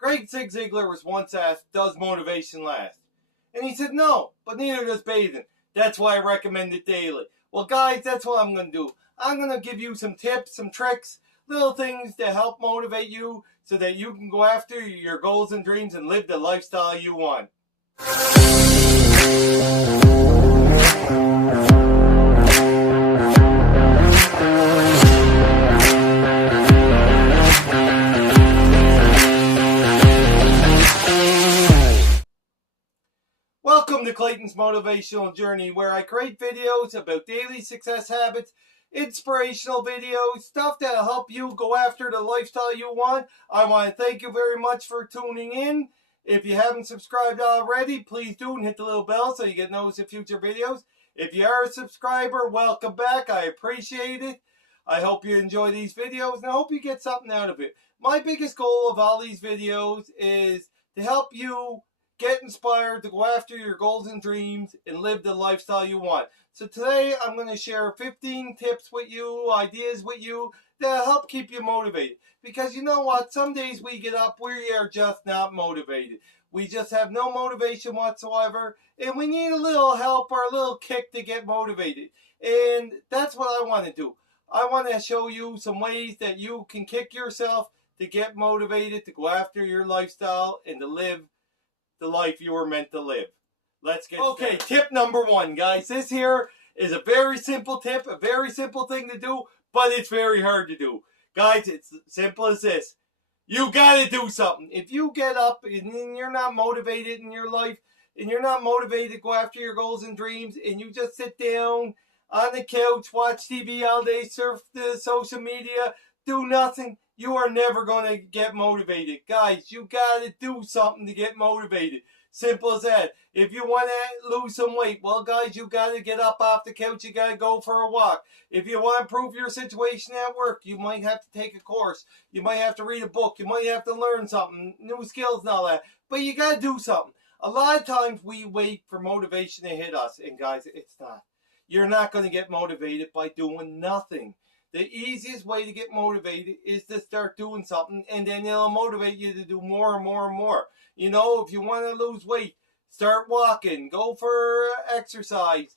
Greg Zig Ziglar was once asked, does motivation last? And he said, no, but neither does bathing. That's why I recommend it daily. Well, guys, that's what I'm going to do. I'm going to give you some tips, some tricks, little things to help motivate you so that you can go after your goals and dreams and live the lifestyle you want. Welcome to Clayton's Motivational Journey, where I create videos about daily success habits, inspirational videos, stuff that'll help you go after the lifestyle you want. I want to thank you very much for tuning in. If you haven't subscribed already, please do and hit the little bell so you get notified of future videos. If you are a subscriber, welcome back. I appreciate it. I hope you enjoy these videos and I hope you get something out of it. My biggest goal of all these videos is to help you get inspired to go after your goals and dreams and live the lifestyle you want. So today I'm going to share 15 tips with you, ideas with you that'll help keep you motivated. Because you know what? Some days we get up, we are just not motivated. We just have no motivation whatsoever. And we need a little help or a little kick to get motivated. And that's what I want to do. I want to show you some ways that you can kick yourself to get motivated, to go after your lifestyle and to live the life you were meant to live. Let's get started. Tip number one, guys. This here is a very simple tip, a very simple thing to do, but it's very hard to do. Guys, it's simple as this. You got to do something. If you get up and you're not motivated in your life, and you're not motivated to go after your goals and dreams, and you just sit down on the couch, watch TV all day, surf the social media, do nothing, you are never going to get motivated. Guys, you got to do something to get motivated. Simple as that. If you want to lose some weight, well, guys, you got to get up off the couch. You got to go for a walk. If you want to improve your situation at work, you might have to take a course. You might have to read a book. You might have to learn something, new skills and all that. But you got to do something. A lot of times we wait for motivation to hit us. And, guys, it's not. You're not going to get motivated by doing nothing. The easiest way to get motivated is to start doing something, and then it'll motivate you to do more and more and more. You know, if you want to lose weight, start walking, go for exercise,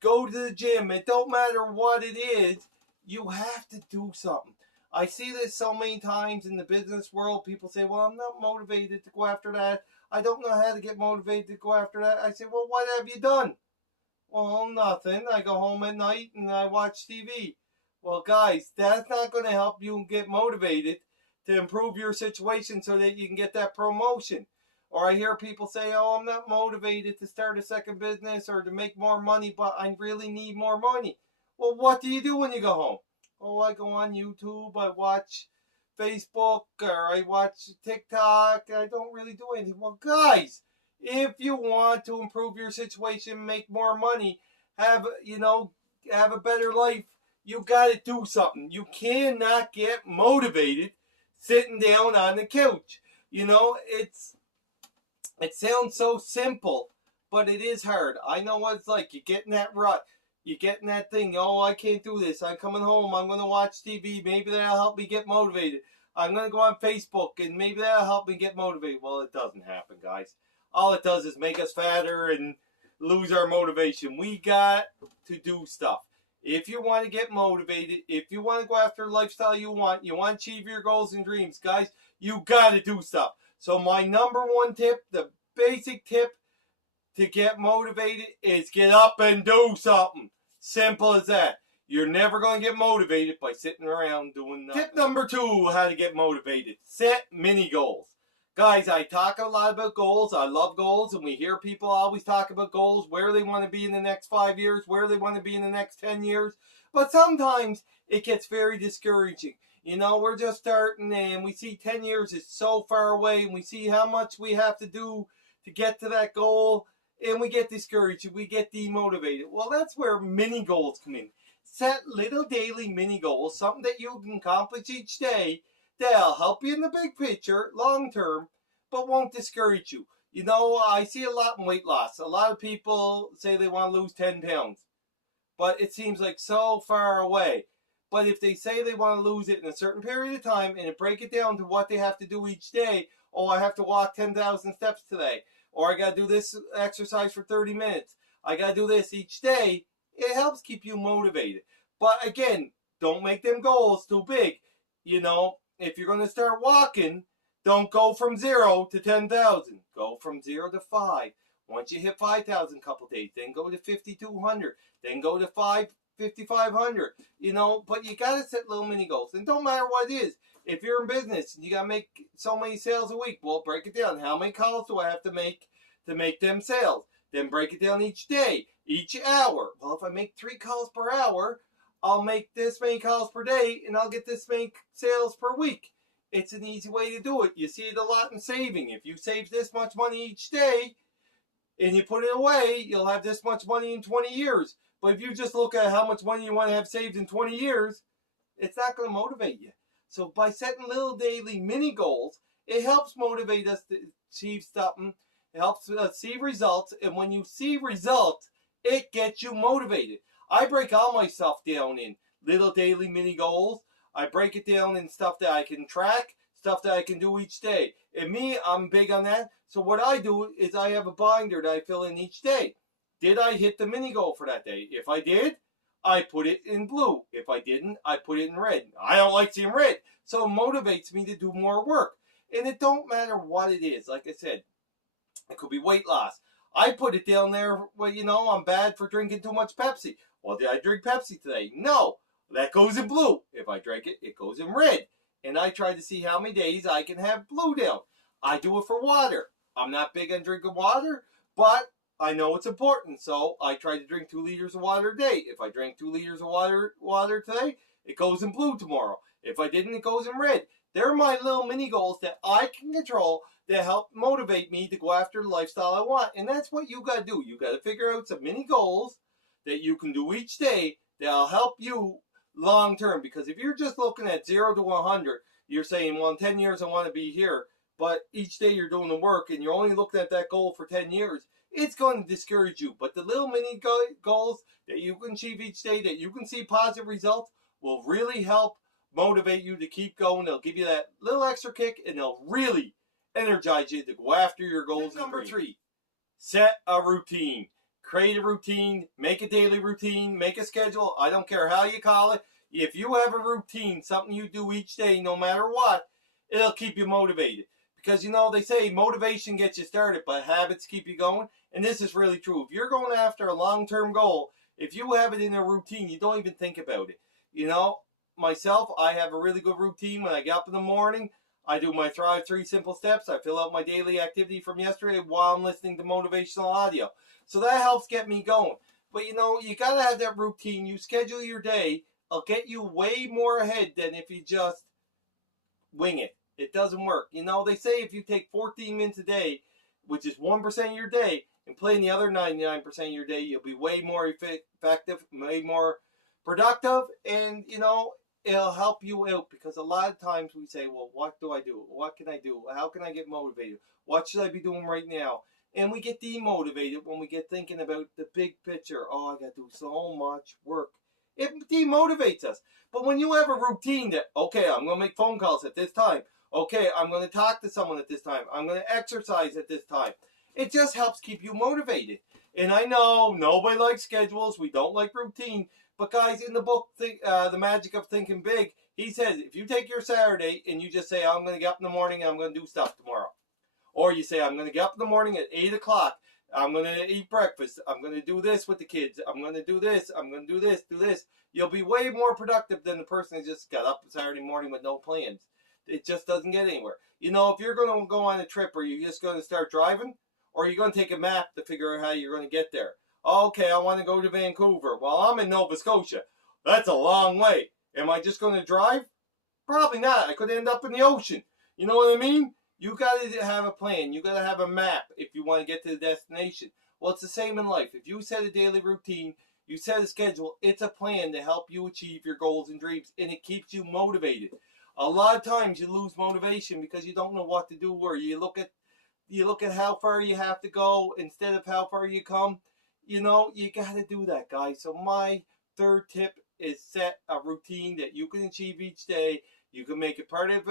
go to the gym. It don't matter what it is, you have to do something. I see this so many times in the business world. People say, well, I'm not motivated to go after that. I don't know how to get motivated to go after that. I say, well, what have you done? Well, nothing. I go home at night and I watch TV. Well, guys, that's not going to help you get motivated to improve your situation so that you can get that promotion. Or I hear people say, oh, I'm not motivated to start a second business or to make more money, but I really need more money. Well, what do you do when you go home? Oh, I go on YouTube, I watch Facebook, or I watch TikTok. I don't really do anything. Well, guys, if you want to improve your situation, make more money, have a better life, you got to do something. You cannot get motivated sitting down on the couch. You know, it sounds so simple, but it is hard. I know what it's like. You get in that rut. You get in that thing. Oh, I can't do this. I'm coming home. I'm going to watch TV. Maybe that'll help me get motivated. I'm going to go on Facebook, and maybe that'll help me get motivated. Well, it doesn't happen, guys. All it does is make us fatter and lose our motivation. We got to do stuff. If you want to get motivated, if you want to go after the lifestyle you want to achieve your goals and dreams, guys, you got to do stuff. So my number one tip, the basic tip to get motivated is get up and do something. Simple as that. You're never going to get motivated by sitting around doing nothing. Tip number two, how to get motivated. Set mini goals. Guys, I talk a lot about goals. I love goals, and we hear people always talk about goals, where they want to be in the next 5 years, where they want to be in the next 10 years. But sometimes it gets very discouraging. You know, we're just starting, and we see 10 years is so far away, and we see how much we have to do to get to that goal, and we get discouraged, we get demotivated. Well, that's where mini goals come in. Set little daily mini goals, something that you can accomplish each day, that'll help you in the big picture, long term, but won't discourage you. You know, I see a lot in weight loss. A lot of people say they want to lose 10 pounds, but it seems like so far away. But if they say they want to lose it in a certain period of time and break it down to what they have to do each day, Oh, I have to walk 10,000 steps today. Or I got to do this exercise for 30 minutes. I got to do this each day. It helps keep you motivated. But again, don't make them goals too big. You know, if you're going to start walking, don't go from 0 to 10,000. Go from 0 to 5. Once you hit 5,000 a couple days, then go to 5,200. Then go to 5,500. You know, but you got to set little mini goals. And don't matter what it is. If you're in business and you got to make so many sales a week, well, break it down. How many calls do I have to make them sales? Then break it down each day, each hour. Well, if I make 3 calls per hour, I'll make this many calls per day, and I'll get this many sales per week. It's an easy way to do it. You see it a lot in saving. If you save this much money each day, and you put it away, you'll have this much money in 20 years. But if you just look at how much money you want to have saved in 20 years, it's not going to motivate you. So by setting little daily mini goals, it helps motivate us to achieve something. It helps us see results. And when you see results, it gets you motivated. I break all my stuff down in little daily mini goals. I break it down in stuff that I can track, stuff that I can do each day. And me, I'm big on that. So what I do is I have a binder that I fill in each day. Did I hit the mini goal for that day? If I did, I put it in blue. If I didn't, I put it in red. I don't like seeing red. So it motivates me to do more work. And it don't matter what it is. Like I said, it could be weight loss. I put it down there, well, you know, I'm bad for drinking too much Pepsi. Well, did I drink Pepsi today? No. That goes in blue. If I drink it, it goes in red. And I try to see how many days I can have blue down. I do it for water. I'm not big on drinking water, but I know it's important. So I try to drink 2 liters of water a day. If I drank 2 liters of water today, it goes in blue tomorrow. If I didn't, it goes in red. They're my little mini goals that I can control that help motivate me to go after the lifestyle I want. And that's what you got to do. You got to figure out some mini goals that you can do each day that'll help you long term. Because if you're just looking at 0 to 100, you're saying, well, in 10 years I want to be here. But each day you're doing the work and you're only looking at that goal for 10 years, it's going to discourage you. But the little mini goals that you can achieve each day, that you can see positive results, will really help motivate you to keep going. They'll give you that little extra kick, and they'll really energize you to go after your goals. Number 3, set a routine. Create a routine, make a daily routine, make a schedule. I don't care how you call it. If you have a routine, something you do each day, no matter what, it'll keep you motivated. Because, you know, they say motivation gets you started, but habits keep you going. And this is really true. If you're going after a long-term goal, if you have it in a routine, you don't even think about it. You know, myself, I have a really good routine. When I get up in the morning, I do my Thrive 3 Simple Steps. I fill out my daily activity from yesterday while I'm listening to motivational audio. So that helps get me going. But, you know, you got to have that routine. You schedule your day. It'll get you way more ahead than if you just wing it. It doesn't work. You know, they say if you take 14 minutes a day, which is 1% of your day, and play in the other 99% of your day, you'll be way more effective, way more productive, and, you know, it'll help you out. Because a lot of times we say, well, what do I do? What can I do? How can I get motivated? What should I be doing right now? And we get demotivated when we get thinking about the big picture. Oh, I got to do so much work. It demotivates us. But when you have a routine that, okay, I'm going to make phone calls at this time. Okay, I'm going to talk to someone at this time. I'm going to exercise at this time. It just helps keep you motivated. And I know nobody likes schedules. We don't like routine. But guys, in the book, The Magic of Thinking Big, he says, if you take your Saturday and you just say, I'm going to get up in the morning and I'm going to do stuff tomorrow. Or you say, I'm going to get up in the morning at 8 o'clock. I'm going to eat breakfast. I'm going to do this with the kids. I'm going to do this. I'm going to do this, do this. You'll be way more productive than the person who just got up Saturday morning with no plans. It just doesn't get anywhere. You know, if you're going to go on a trip, are you just going to start driving? Or are you going to take a map to figure out how you're going to get there? Okay, I want to go to Vancouver. Well, I'm in Nova Scotia. That's a long way. Am I just going to drive? Probably not. I could end up in the ocean. You know what I mean? You got to have a plan. You got to have a map if you want to get to the destination. Well, it's the same in life. If you set a daily routine, you set a schedule, it's a plan to help you achieve your goals and dreams, and it keeps you motivated. A lot of times you lose motivation because you don't know what to do, or you look at how far you have to go instead of how far you come. You know, you got to do that, guys. So my third tip is set a routine that you can achieve each day. You can make it part of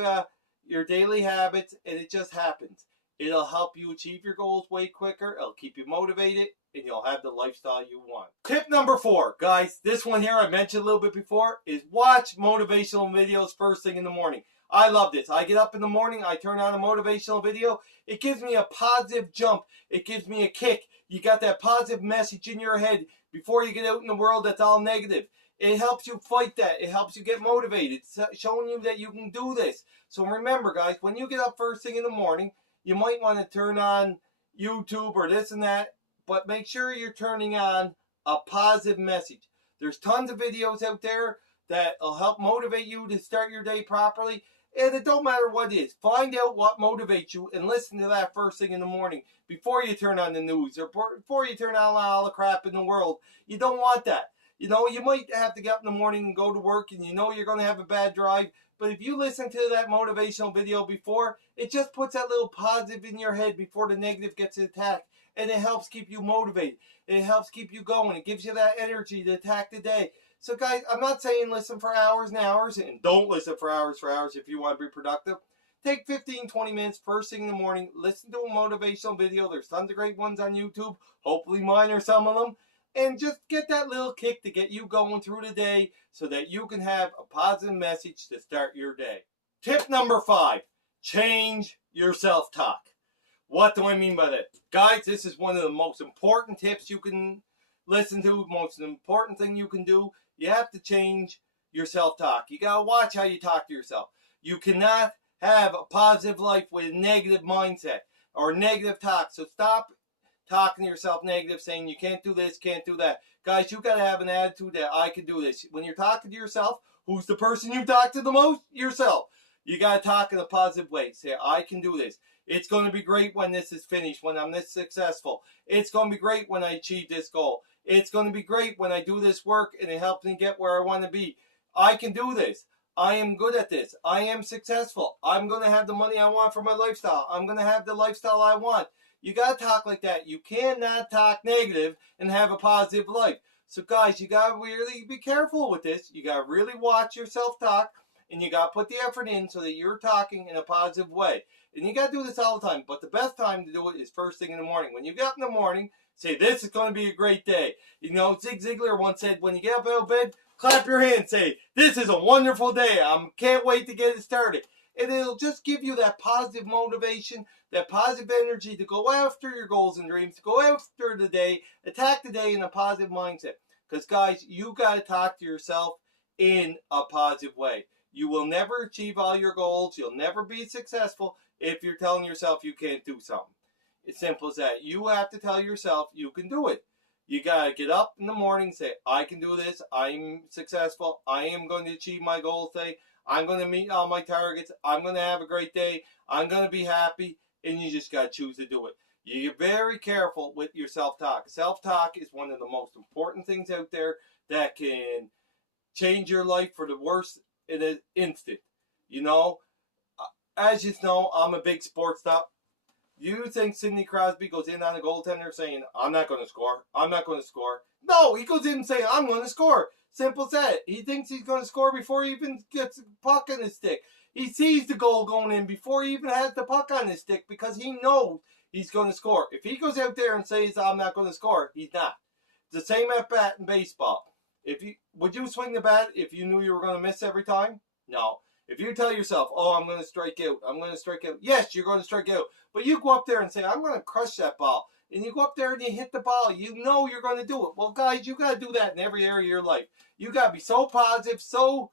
your daily habits, and it just happens. It'll help you achieve your goals way quicker. It'll keep you motivated, and you'll have the lifestyle you want. Tip number 4, guys. This one here I mentioned a little bit before is watch motivational videos first thing in the morning. I love this. I get up in the morning, I turn on a motivational video. It gives me a positive jump. It gives me a kick. You got that positive message in your head before you get out in the world that's all negative. It helps you fight that. It helps you get motivated. It's showing you that you can do this. So remember, guys, when you get up first thing in the morning, you might want to turn on YouTube or this and that, but make sure you're turning on a positive message. There's tons of videos out there that will help motivate you to start your day properly. And it don't matter what it is. Find out what motivates you and listen to that first thing in the morning before you turn on the news or before you turn on all the crap in the world. You don't want that. You know, you might have to get up in the morning and go to work and you know you're going to have a bad drive. But if you listen to that motivational video before, it just puts that little positive in your head before the negative gets attacked. And it helps keep you motivated. It helps keep you going. It gives you that energy to attack the day. So guys, I'm not saying listen for hours and hours, and don't listen for hours if you want to be productive. Take 15, 20 minutes first thing in the morning. Listen to a motivational video. There's tons of great ones on YouTube. Hopefully mine are some of them. And just get that little kick to get you going through the day so that you can have a positive message to start your day. Tip number 5, change your self-talk. What do I mean by that? Guys, this is one of the most important tips you can listen to, most important thing you can do. You have to change your self-talk. You got to watch how you talk to yourself. You cannot have a positive life with a negative mindset or negative talk. So stop talking to yourself negative, saying you can't do this, can't do that. Guys, you got to have an attitude that I can do this. When you're talking to yourself, who's the person you talk to the most? Yourself. You got to talk in a positive way. Say, I can do this. It's going to be great when this is finished, when I'm this successful. It's going to be great when I achieve this goal. It's going to be great when I do this work and it helps me get where I want to be. I can do this. I am good at this. I am successful. I'm going to have the money I want for my lifestyle. I'm going to have the lifestyle I want. You got to talk like that. You cannot talk negative and have a positive life. So guys, you got to really be careful with this. You got to really watch your self-talk and you got to put the effort in so that you're talking in a positive way. And you got to do this all the time. But the best time to do it is first thing in the morning. When you get up in the morning, say, this is going to be a great day. You know, Zig Ziglar once said, when you get up out of bed, clap your hands. Say, this is a wonderful day. I can't wait to get it started. And it'll just give you that positive motivation, that positive energy to go after your goals and dreams, to go after the day, attack the day in a positive mindset. Because, guys, you got to talk to yourself in a positive way. You will never achieve all your goals. You'll never be successful if you're telling yourself you can't do something. It's simple as that. You have to tell yourself you can do it. You got to get up in the morning and say, I can do this. I'm successful. I am going to achieve my goals today. I'm going to meet all my targets. I'm going to have a great day. I'm going to be happy. And you just got to choose to do it. You're very careful with your self-talk. Self-talk is one of the most important things out there that can change your life for the worse in an instant. You know, as you know, I'm a big sports nut. You think Sidney Crosby goes in on a goaltender saying, I'm not going to score. I'm not going to score. No, he goes in saying, I'm going to score. Simple as that. He thinks he's going to score before he even gets the puck on his stick. He sees the goal going in before he even has the puck on his stick because he knows he's going to score. If he goes out there and says, I'm not going to score, he's not. It's the same at bat in baseball. Would you swing the bat if you knew you were going to miss every time? No. If you tell yourself, oh, I'm going to strike out, I'm going to strike out. Yes, you're going to strike out. But you go up there and say, I'm going to crush that ball. And you go up there and you hit the ball. You know you're going to do it. Well, guys, you got to do that in every area of your life. You got to be so positive, so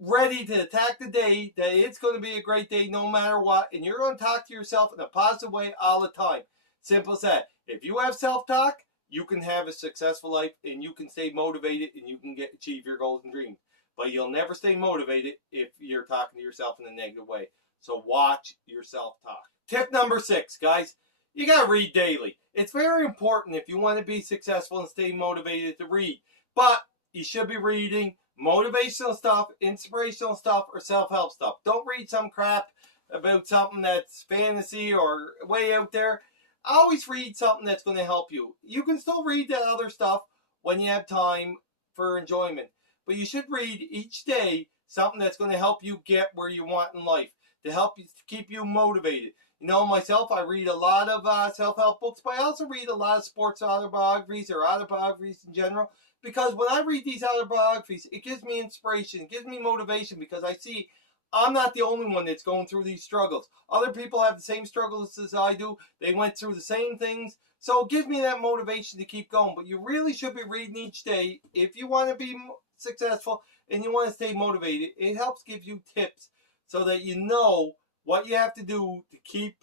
ready to attack the day that it's going to be a great day no matter what. And you're going to talk to yourself in a positive way all the time. Simple as that. If you have self-talk, you can have a successful life and you can stay motivated and you can achieve your goals and dreams. But you'll never stay motivated if you're talking to yourself in a negative way. So watch your self-talk. Tip number 6, guys. You got to read daily. It's very important if you want to be successful and stay motivated to read. But you should be reading motivational stuff, inspirational stuff, or self-help stuff. Don't read some crap about something that's fantasy or way out there. Always read something that's going to help you. You can still read that other stuff when you have time for enjoyment. But you should read each day something that's going to help you get where you want in life. to help you, to keep you motivated. You know, myself, I read a lot of self-help books, but I also read a lot of sports autobiographies or autobiographies in general, because when I read these autobiographies, it gives me inspiration, it gives me motivation, because I see I'm not the only one that's going through these struggles. Other people have the same struggles as I do. They went through the same things. So it gives me that motivation to keep going. But you really should be reading each day if you want to be successful and you want to stay motivated. It helps give you tips so that you know what you have to do to keep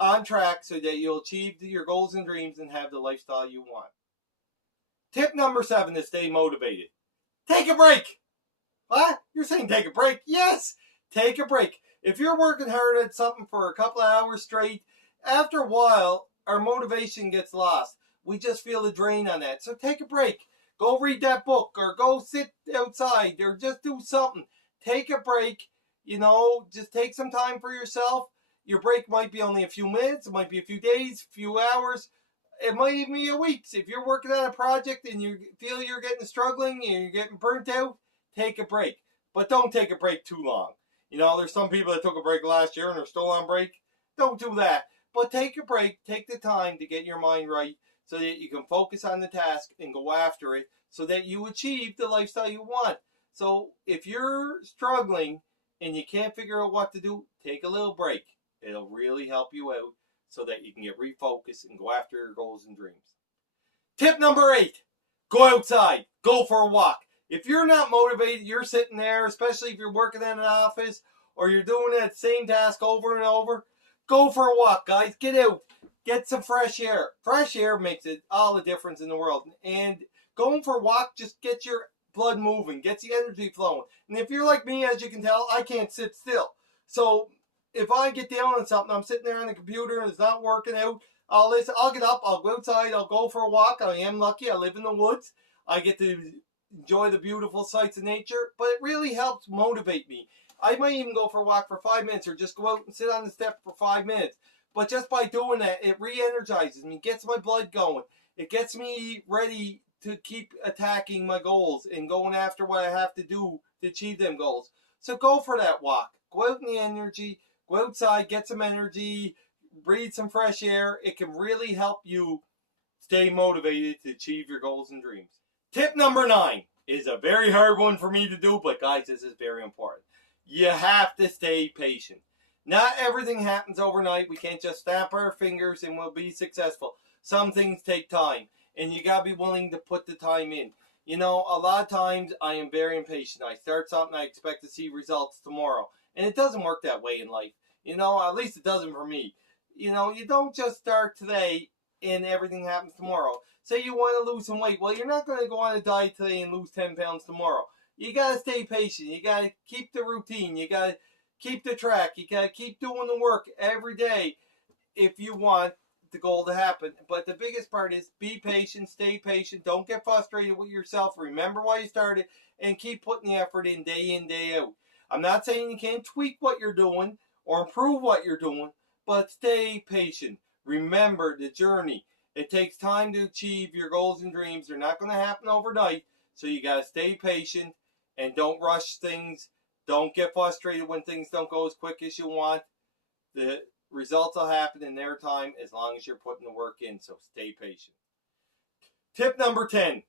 on track so that you'll achieve your goals and dreams and have the lifestyle you want. Tip number 7 to stay motivated. Take a break. What? You're saying take a break? Yes, take a break. If you're working hard at something for a couple of hours straight, after a while, our motivation gets lost. We just feel the drain on that. So take a break. Go read that book or go sit outside or just do something. Take a break. You know, just take some time for yourself. Your break might be only a few minutes. It might be a few days, a few hours. It might even be a week. If you're working on a project and you feel you're getting struggling and you're getting burnt out, take a break. But don't take a break too long. You know, there's some people that took a break last year and are still on break. Don't do that. But take a break. Take the time to get your mind right so that you can focus on the task and go after it so that you achieve the lifestyle you want. So if you're struggling and you can't figure out what to do, take a little break. It'll really help you out so that you can get refocused and go after your goals and dreams. Tip number 8, go outside. Go for a walk. If you're not motivated, you're sitting there, especially if you're working in an office or you're doing that same task over and over, go for a walk, guys. Get out. Get some fresh air. Fresh air makes it all the difference in the world. And going for a walk just gets your blood moving, gets the energy flowing. And if you're like me, as you can tell, I can't sit still. So if I get down on something, I'm sitting there on the computer and it's not working out, I'll get up, I'll go outside, I'll go for a walk. I am lucky. I live in the woods. I get to enjoy the beautiful sights of nature, but it really helps motivate me. I might even go for a walk for 5 minutes or just go out and sit on the step for 5 minutes. But just by doing that, it re-energizes me, gets my blood going. It gets me ready to keep attacking my goals and going after what I have to do to achieve them goals. So go for that walk. Go out in the energy. Go outside, get some energy, breathe some fresh air. It can really help you stay motivated to achieve your goals and dreams. Tip number 9 is a very hard one for me to do, but guys, this is very important. You have to stay patient. Not everything happens overnight. We can't just snap our fingers and we'll be successful. Some things take time, and you got to be willing to put the time in. You know, a lot of times I am very impatient. I start something, I expect to see results tomorrow. And it doesn't work that way in life. You know, at least it doesn't for me. You know, you don't just start today and everything happens tomorrow. Say you want to lose some weight. Well, you're not going to go on a diet today and lose 10 pounds tomorrow. You got to stay patient. You got to keep the routine. You got to keep the track. You got to keep doing the work every day if you want the goal to happen. But the biggest part is be patient, stay patient. Don't get frustrated with yourself. Remember why you started and keep putting the effort in, day out. I'm not saying you can't tweak what you're doing or improve what you're doing, but stay patient. Remember the journey. It takes time to achieve your goals and dreams. They're not going to happen overnight, so you got to stay patient and don't rush things. Don't get frustrated when things don't go as quick as you want. The results will happen in their time as long as you're putting the work in, so stay patient. Tip number 10.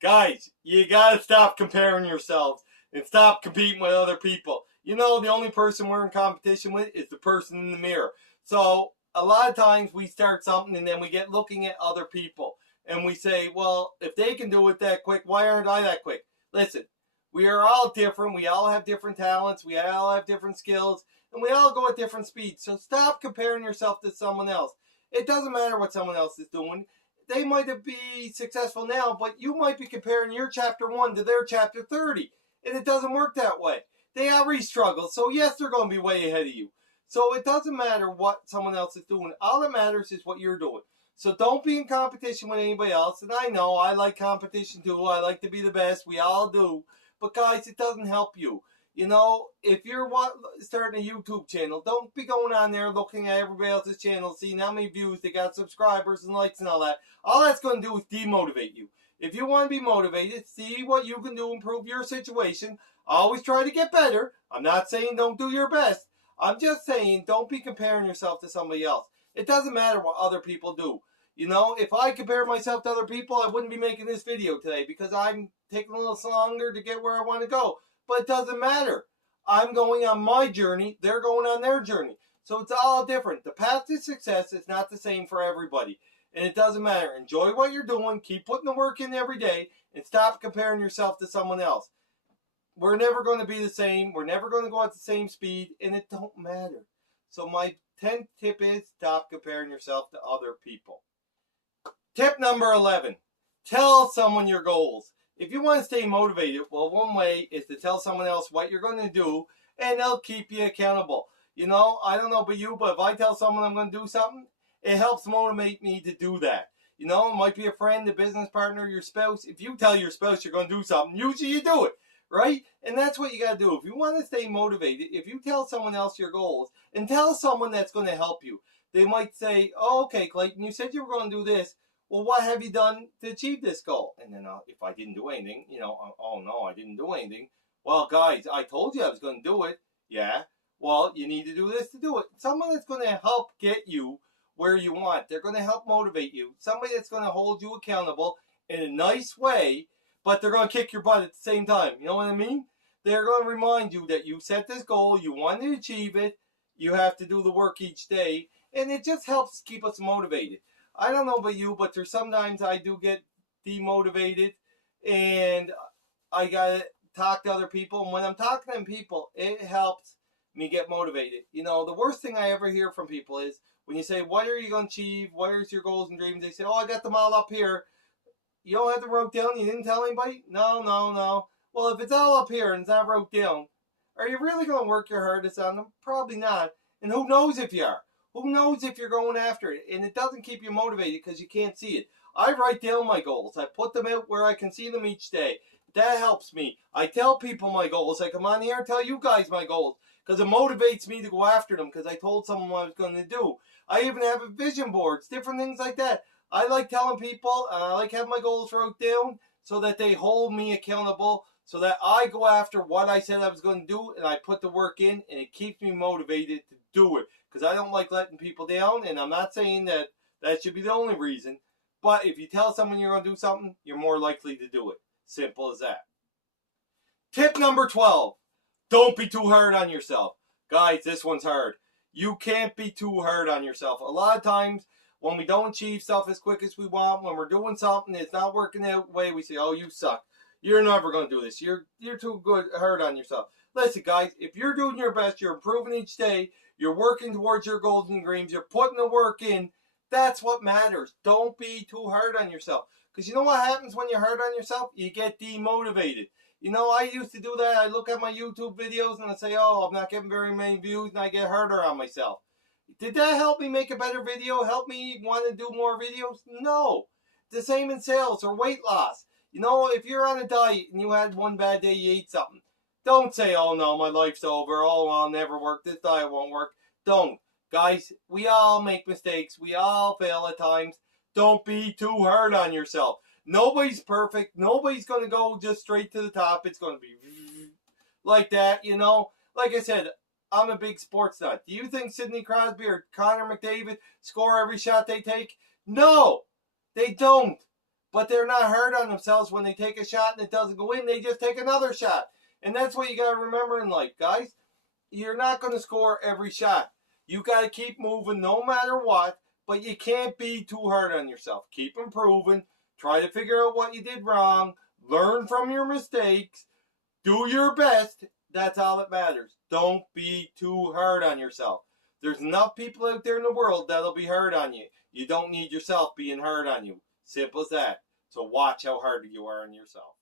Guys, you got to stop comparing yourselves and stop competing with other people. You know, the only person we're in competition with is the person in the mirror. So a lot of times we start something and then we get looking at other people and we say, well, if they can do it that quick, why aren't I that quick? Listen, we are all different. We all have different talents. We all have different skills, and we all go at different speeds. So stop comparing yourself to someone else. It doesn't matter what someone else is doing. They might be successful now, but you might be comparing your chapter 1 to their chapter 30. And it doesn't work that way. They already struggle. So yes, they're going to be way ahead of you. So it doesn't matter what someone else is doing. All that matters is what you're doing. So don't be in competition with anybody else. And I know I like competition too. I like to be the best. We all do. But guys, it doesn't help you. You know, if you're starting a YouTube channel, don't be going on there looking at everybody else's channel, seeing how many views they got, subscribers and likes and all that. All that's going to do is demotivate you. If you want to be motivated, see what you can do to improve your situation. Always try to get better. I'm not saying don't do your best. I'm just saying, don't be comparing yourself to somebody else. It doesn't matter what other people do. You know, if I compare myself to other people, I wouldn't be making this video today because I'm taking a little longer to get where I want to go. But it doesn't matter. I'm going on my journey. They're going on their journey. So it's all different. The path to success is not the same for everybody. And it doesn't matter. Enjoy what you're doing. Keep putting the work in every day. And stop comparing yourself to someone else. We're never going to be the same. We're never going to go at the same speed. And it don't matter. So my 10th tip is stop comparing yourself to other people. Tip number 11. Tell someone your goals. If you want to stay motivated, well, one way is to tell someone else what you're going to do, and they'll keep you accountable. You know, I don't know about you, but if I tell someone I'm going to do something, it helps motivate me to do that. You know, it might be a friend, a business partner, your spouse. If you tell your spouse you're going to do something, usually you do it, right? And that's what you got to do. If you want to stay motivated, if you tell someone else your goals, and tell someone that's going to help you. They might say, oh, okay, Clayton, you said you were going to do this. Well, what have you done to achieve this goal? And then if I didn't do anything, you know, oh no, I didn't do anything. Well, guys, I told you I was going to do it. Yeah. Well, you need to do this to do it. Someone that's going to help get you where you want. They're going to help motivate you. Somebody that's going to hold you accountable in a nice way, but they're going to kick your butt at the same time. You know what I mean? They're going to remind you that you set this goal, you want to achieve it, you have to do the work each day, and it just helps keep us motivated. I don't know about you, but there's sometimes I do get demotivated and I got to talk to other people. And when I'm talking to people, it helps me get motivated. You know, the worst thing I ever hear from people is when you say, what are you going to achieve? What are your goals and dreams? They say, oh, I got them all up here. You don't have to write down. You didn't tell anybody? No. Well, if it's all up here and it's not wrote down, are you really going to work your hardest on them? Probably not. And who knows if you are? Who knows if you're going after it? And it doesn't keep you motivated because you can't see it. I write down my goals. I put them out where I can see them each day. That helps me. I tell people my goals. I come on here and tell you guys my goals because it motivates me to go after them because I told someone what I was going to do. I even have a vision boards, different things like that. I like telling people, I like having my goals wrote down so that they hold me accountable, so that I go after what I said I was going to do and I put the work in, and it keeps me motivated to do it. Because I don't like letting people down, and I'm not saying that that should be the only reason. But if you tell someone you're going to do something, you're more likely to do it. Simple as that. Tip number 12. Don't be too hard on yourself. Guys, this one's hard. You can't be too hard on yourself. A lot of times, when we don't achieve stuff as quick as we want, when we're doing something that's not working out the way, we say, oh, you suck. You're never going to do this. You're too hard on yourself. Listen, guys, if you're doing your best, you're improving each day, you're working towards your goals and dreams, you're putting the work in, that's what matters. Don't be too hard on yourself. Because you know what happens when you're hard on yourself? You get demotivated. You know, I used to do that. I look at my YouTube videos and I say, oh, I'm not getting very many views, and I get harder on myself. Did that help me make a better video? Help me want to do more videos? No. The same in sales or weight loss. You know, if you're on a diet and you had one bad day, you ate something. Don't say, oh no, my life's over. Oh, I'll never work. This diet won't work. Don't. Guys, we all make mistakes. We all fail at times. Don't be too hard on yourself. Nobody's perfect. Nobody's going to go just straight to the top. It's going to be like that, you know. Like I said, I'm a big sports nut. Do you think Sidney Crosby or Connor McDavid score every shot they take? No, they don't. But they're not hard on themselves when they take a shot and it doesn't go in. They just take another shot. And that's what you got to remember in life, guys. You're not going to score every shot. You got to keep moving no matter what, but you can't be too hard on yourself. Keep improving. Try to figure out what you did wrong. Learn from your mistakes. Do your best. That's all that matters. Don't be too hard on yourself. There's enough people out there in the world that'll be hard on you. You don't need yourself being hard on you. Simple as that. So watch how hard you are on yourself.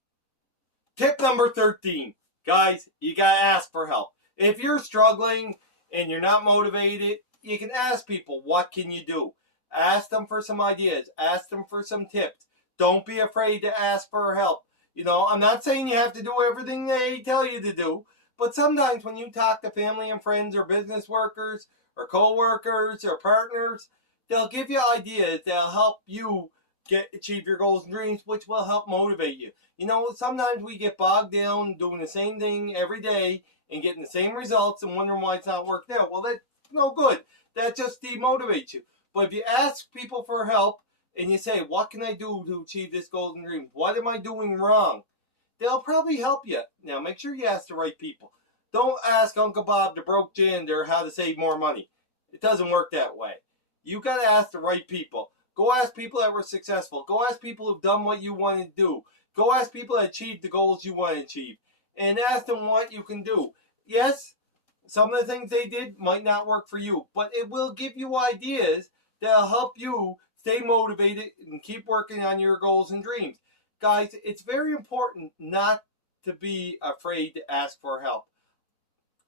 Tip number 13. Guys, you got to ask for help. If you're struggling and you're not motivated, you can ask people, what can you do? Ask them for some ideas. Ask them for some tips. Don't be afraid to ask for help. You know, I'm not saying you have to do everything they tell you to do, but sometimes when you talk to family and friends or business workers or co-workers or partners, they'll give you ideas that'll help you achieve your goals and dreams, which will help motivate you. You know, sometimes we get bogged down doing the same thing every day, and getting the same results and wondering why it's not working out. Well, that's no good. That just demotivates you. But if you ask people for help and you say, what can I do to achieve this goals and dreams? What am I doing wrong? They'll probably help you. Now, make sure you ask the right people. Don't ask Uncle Bob, the broke ginger, how to save more money. It doesn't work that way. You got to ask the right people. Go ask people that were successful. Go ask people who've done what you want to do. Go ask people that achieved the goals you want to achieve. And ask them what you can do. Yes, some of the things they did might not work for you, but it will give you ideas that'll help you stay motivated and keep working on your goals and dreams. Guys, it's very important not to be afraid to ask for help.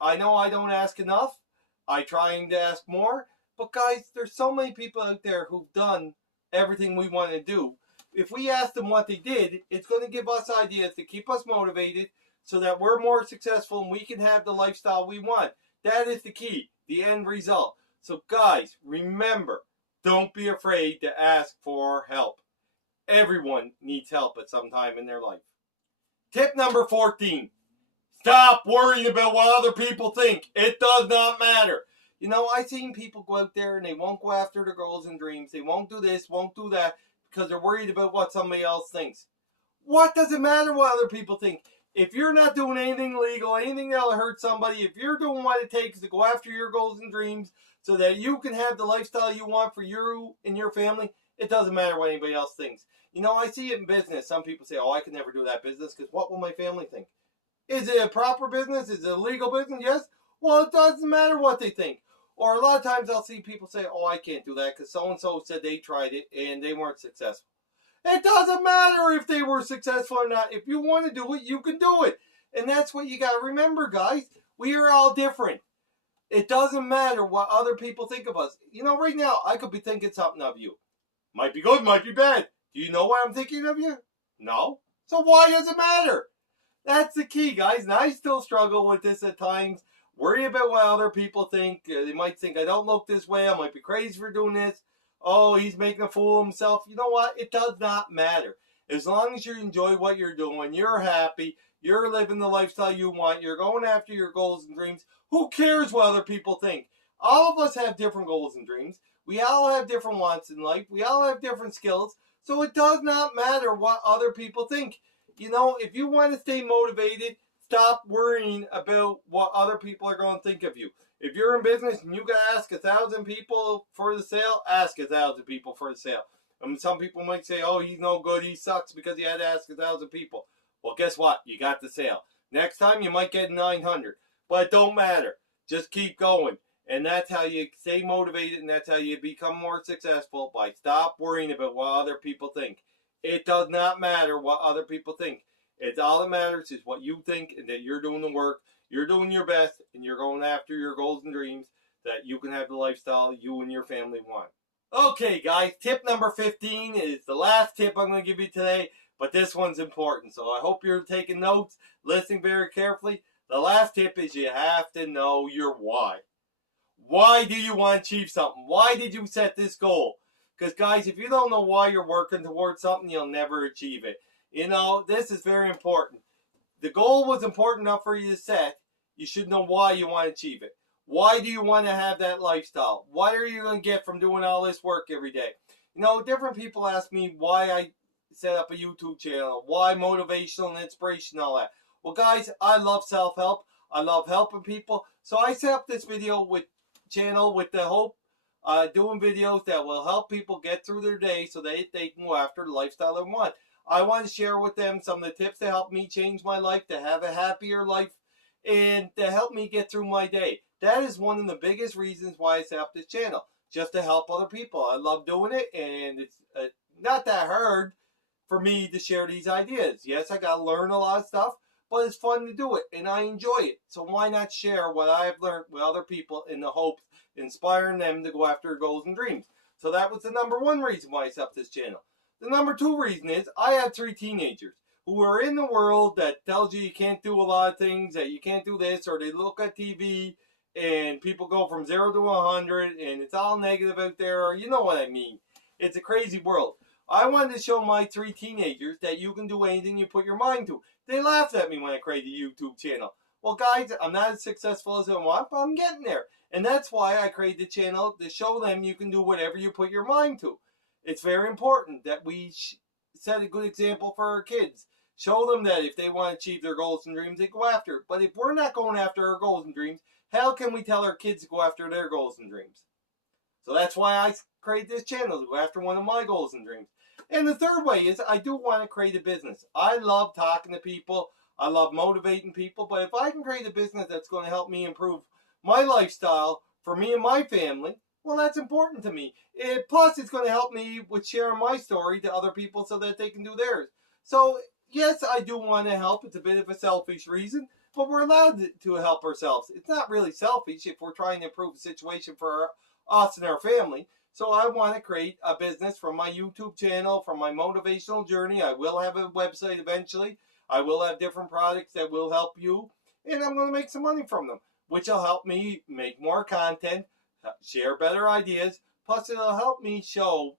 I know I don't ask enough. I trying to ask more. But guys, there's so many people out there who've done everything we want to do. If we ask them what they did, it's going to give us ideas to keep us motivated so that we're more successful and we can have the lifestyle we want. That is the key, the end result. So guys, remember, don't be afraid to ask for help. Everyone needs help at some time in their life. Tip number 14. Stop worrying about what other people think. It does not matter. You know, I've seen people go out there and they won't go after their goals and dreams. They won't do this, won't do that, because they're worried about what somebody else thinks. What does it matter what other people think? If you're not doing anything illegal, anything that'll hurt somebody, if you're doing what it takes to go after your goals and dreams so that you can have the lifestyle you want for you and your family, it doesn't matter what anybody else thinks. You know, I see it in business. Some people say, oh, I could never do that business because what will my family think? Is it a proper business? Is it a legal business? Yes. Well, it doesn't matter what they think. Or a lot of times I'll see people say, oh, I can't do that because so-and-so said they tried it and they weren't successful. It doesn't matter if they were successful or not. If you want to do it, you can do it. And that's what you got to remember, guys. We are all different. It doesn't matter what other people think of us. You know, right now, I could be thinking something of you. Might be good, might be bad. Do you know what I'm thinking of you? No. So why does it matter? That's the key, guys. And I still struggle with this at times. Worry about what other people think. They might think I don't look this way. I might be crazy for doing this. Oh, he's making a fool of himself. You know what? It does not matter. As long as you enjoy what you're doing, you're happy, you're living the lifestyle you want, you're going after your goals and dreams, who cares what other people think? All of us have different goals and dreams. We all have different wants in life. We all have different skills. So it does not matter what other people think. You know, if you want to stay motivated, stop worrying about what other people are going to think of you. If you're in business and you got to ask 1,000 people for the sale, ask 1,000 people for the sale. Some people might say, oh, he's no good, he sucks because he had to ask 1,000 people. Well, guess what? You got the sale. Next time you might get 900. But it don't matter. Just keep going. And that's how you stay motivated and that's how you become more successful, by stop worrying about what other people think. It does not matter what other people think. It's all that matters is what you think and that you're doing the work, you're doing your best, and you're going after your goals and dreams that you can have the lifestyle you and your family want. Okay, guys, tip number 15 is the last tip I'm going to give you today, but this one's important. So I hope you're taking notes, listening very carefully. The last tip is you have to know your why. Why do you want to achieve something? Why did you set this goal? Because, guys, if you don't know why you're working towards something, you'll never achieve it. You know, this is very important. The goal was important enough for you to set. You should know why you want to achieve it. Why do you want to have that lifestyle? What are you going to get from doing all this work every day? You know, different people ask me why I set up a YouTube channel, why motivational and inspiration, all that. Well, guys, I love self-help. I love helping people. So I set up this channel with the hope doing videos that will help people get through their day so that they can go after the lifestyle they want. I want to share with them some of the tips to help me change my life, to have a happier life, and to help me get through my day. That is one of the biggest reasons why I set up this channel, just to help other people. I love doing it, and it's not that hard for me to share these ideas. Yes, I got to learn a lot of stuff, but it's fun to do it, and I enjoy it. So why not share what I've learned with other people in the hopes of inspiring them to go after their goals and dreams? So that was the number one reason why I set up this channel. The number two reason is I have 3 teenagers who are in the world that tells you can't do a lot of things, that you can't do this, or they look at TV and people go from 0 to 100 and it's all negative out there, or you know what I mean. It's a crazy world. I wanted to show my 3 teenagers that you can do anything you put your mind to. They laughed at me when I created a YouTube channel. Well, guys, I'm not as successful as I want, but I'm getting there. And that's why I created the channel, to show them you can do whatever you put your mind to. It's very important that we set a good example for our kids. Show them that if they want to achieve their goals and dreams, they go after it. But if we're not going after our goals and dreams, how can we tell our kids to go after their goals and dreams? So that's why I created this channel, to go after one of my goals and dreams. And the third way is I do want to create a business. I love talking to people. I love motivating people. But if I can create a business that's going to help me improve my lifestyle for me and my family, well, that's important to me. Plus, it's going to help me with sharing my story to other people so that they can do theirs. So, yes, I do want to help. It's a bit of a selfish reason, but we're allowed to help ourselves. It's not really selfish if we're trying to improve the situation for us and our family. So I want to create a business from my YouTube channel, from my motivational journey. I will have a website eventually. I will have different products that will help you, and I'm going to make some money from them, which will help me make more content, share better ideas. Plus, it'll help me show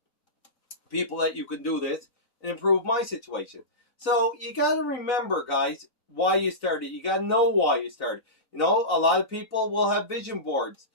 people that you can do this and improve my situation. So you got to remember, guys, why you started. You got to know why you started. You know, a lot of people will have vision boards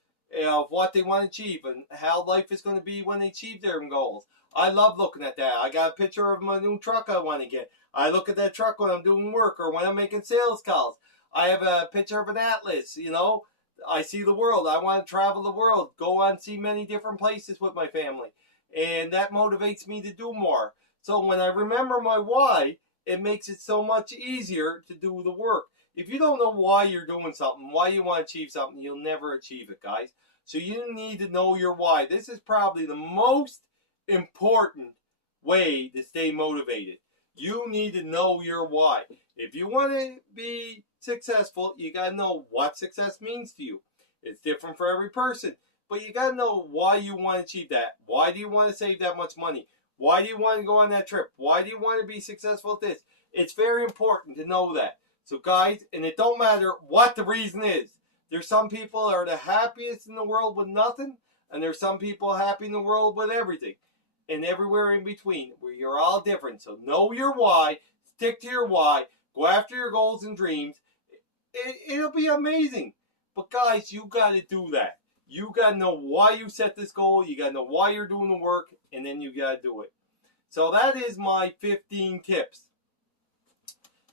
of what they want to achieve and how life is going to be when they achieve their goals. I love looking at that. I got a picture of my new truck I want to get. I look at that truck when I'm doing work or when I'm making sales calls. I have a picture of an atlas, you know. I see the world. I want to travel the world, go on, see many different places with my family. And that motivates me to do more. So when I remember my why, it makes it so much easier to do the work. If you don't know why you're doing something, why you want to achieve something, you'll never achieve it, guys. So you need to know your why. This is probably the most important way to stay motivated. You need to know your why. If you want to be successful, you got to know what success means to you. It's different for every person. But you got to know why you want to achieve that. Why do you want to save that much money? Why do you want to go on that trip? Why do you want to be successful at this? It's very important to know that. So guys, and it don't matter what the reason is. There's some people that are the happiest in the world with nothing, and there's some people happy in the world with everything. And everywhere in between, where you're all different. So know your why, stick to your why, go after your goals and dreams. It'll be amazing. But guys, you got to do that. You got to know why you set this goal, you got to know why you're doing the work, and then you got to do it. So that is my 15 tips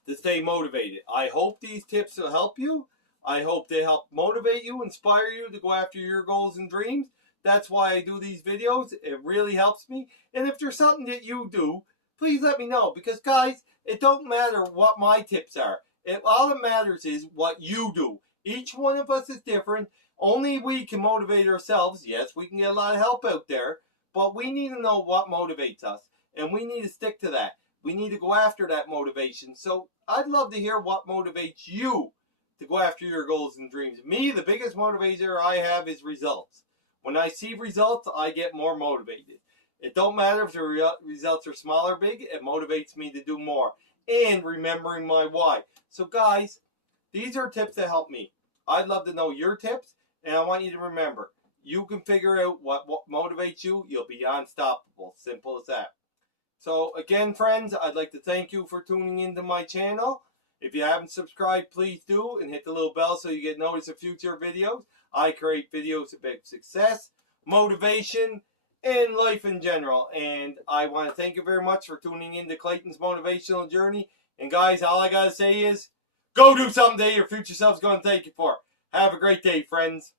to stay motivated. I hope these tips will help you. I hope they help motivate you, inspire you to go after your goals and dreams. That's why I do these videos. It really helps me. And if there's something that you do, please let me know. Because, guys, it don't matter what my tips are. All that matters is what you do. Each one of us is different. Only we can motivate ourselves. Yes, we can get a lot of help out there. But we need to know what motivates us. And we need to stick to that. We need to go after that motivation. So I'd love to hear what motivates you to go after your goals and dreams. Me, the biggest motivator I have is results. When I see results, I get more motivated. It don't matter if the results are small or big. It motivates me to do more. And remembering my why. So guys, these are tips that help me. I'd love to know your tips. And I want you to remember, you can figure out what motivates you. You'll be unstoppable. Simple as that. So again, friends, I'd like to thank you for tuning into my channel. If you haven't subscribed, please do, and hit the little bell so you get notice of future videos. I create videos about success, motivation, and life in general. And I want to thank you very much for tuning into Clayton's Motivational Journey. And guys, all I got to say is, go do something that your future self's going to thank you for. Have a great day, friends.